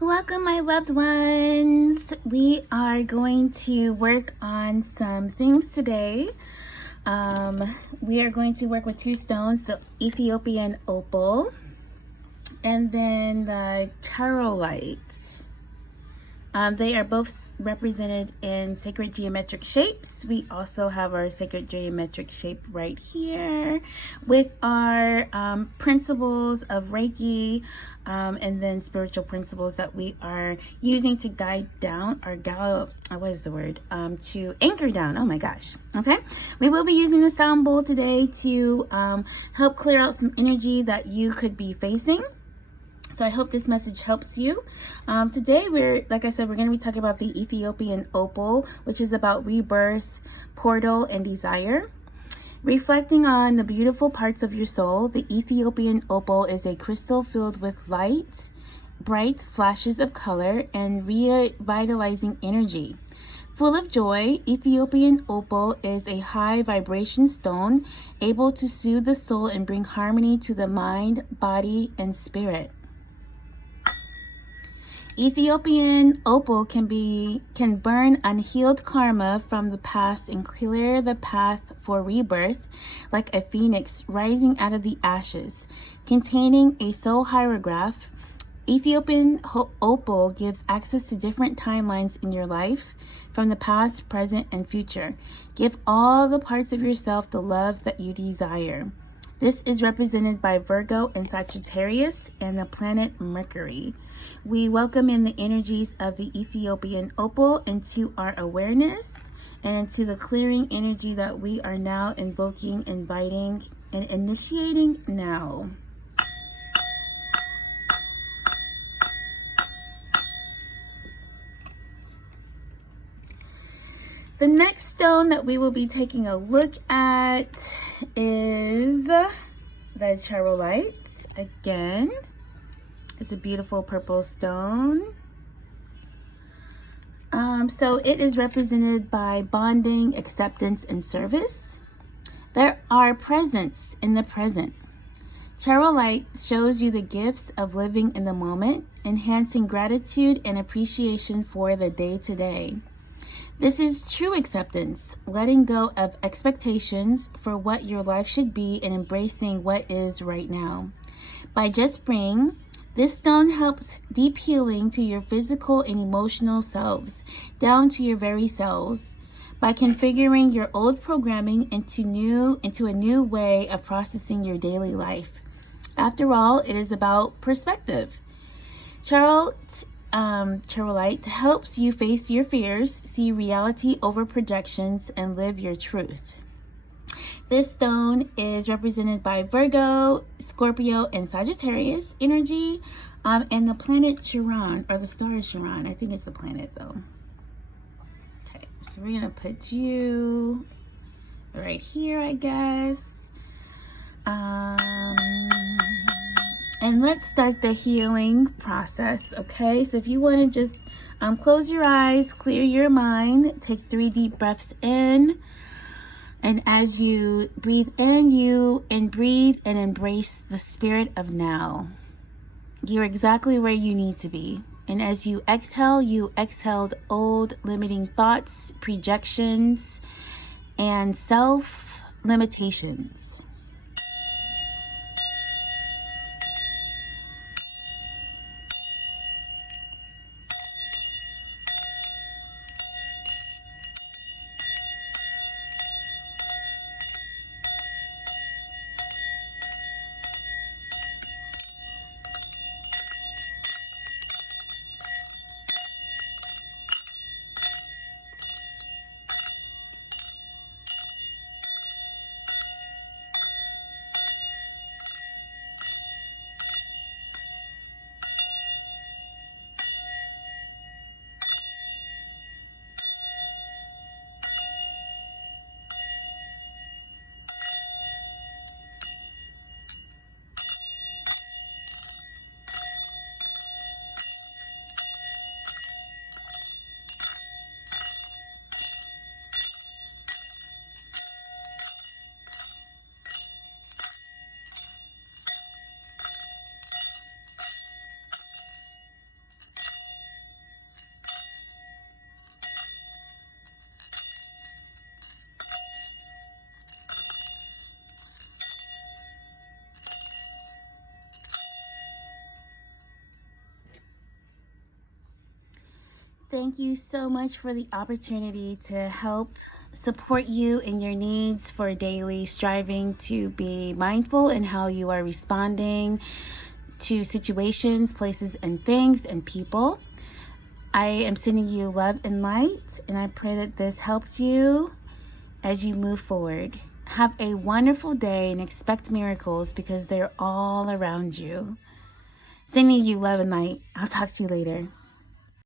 Welcome, my loved ones. We are going to work on some things today. We are going to work with two stones, the Ethiopian Opal and then the Charoite. They are both represented in sacred geometric shapes. We also have our sacred geometric shape right here with our principles of Reiki and then spiritual principles that we are using to guide down or to anchor down. Oh my gosh. Okay. We will be using the sound bowl today to help clear out some energy that you could be facing. So I hope this message helps you. Today, like I said, we're going to be talking about the Ethiopian Opal, which is about rebirth, portal, and desire. Reflecting on the beautiful parts of your soul, the Ethiopian Opal is a crystal filled with light, bright flashes of color, and revitalizing energy. Full of joy, Ethiopian Opal is a high vibration stone, able to soothe the soul and bring harmony to the mind, body, and spirit. Ethiopian Opal can burn unhealed karma from the past and clear the path for rebirth, like a phoenix rising out of the ashes. Containing a soul hieroglyph, Ethiopian Opal gives access to different timelines in your life, from the past, present, and future. Give all the parts of yourself the love that you desire. This is represented by Virgo and Sagittarius and the planet Mercury. We welcome in the energies of the Ethiopian Opal into our awareness and into the clearing energy that we are now invoking, inviting, and initiating now. The next stone that we will be taking a look at is the Charoite. Again, it's a beautiful purple stone. So it is represented by bonding, acceptance, and service. There are presents in the present. Charoite shows you the gifts of living in the moment, enhancing gratitude and appreciation for the day-to-day. This is true acceptance, letting go of expectations for what your life should be and embracing what is right now. By just being, this stone helps deep healing to your physical and emotional selves, down to your very cells, by configuring your old programming into a new way of processing your daily life. After all, it is about perspective. Charoite helps you face your fears, see reality over projections, and live your truth. This stone is represented by Virgo, Scorpio, and Sagittarius energy, and the planet Chiron, or the star Chiron. I think it's a planet, though. Okay, so we're going to put you right here, I guess. And let's start the healing process, okay? So if you want to just close your eyes, clear your mind, take 3 deep breaths in. And as you breathe in, you breathe and embrace the spirit of now. You're exactly where you need to be. And as you exhaled old limiting thoughts, projections, and self-limitations. thank you so much for the opportunity to help support you in your needs for daily striving to be mindful in how you are responding to situations, places, and things and people. I am sending you love and light, and I pray that this helps you as you move forward. Have a wonderful day and expect miracles because they're all around you. Sending you love and light. I'll talk to you later.